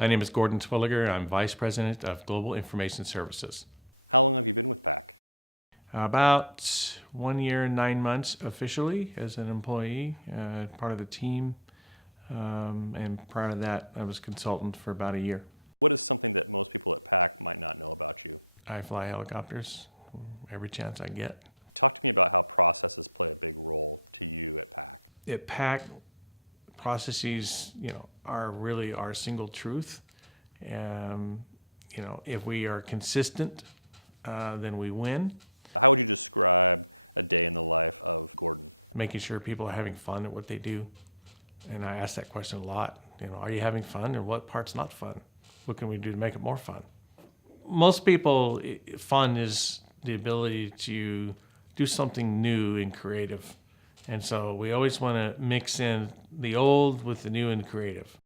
My name is Gordon Twilegar. I'm Vice President of Global Information Services. About 1 year and 9 months officially as an employee, part of the team, and prior to that, I was consultant for about a year. I fly helicopters every chance I get. At PAC, processes, are really our single truth. If we are consistent, then we win. Making sure people are having fun at what they do. And I ask that question a lot. Are you having fun, and what part's not fun? What can we do to make it more fun? Most people, fun is the ability to do something new and creative. And so we always want to mix in the old with the new and creative.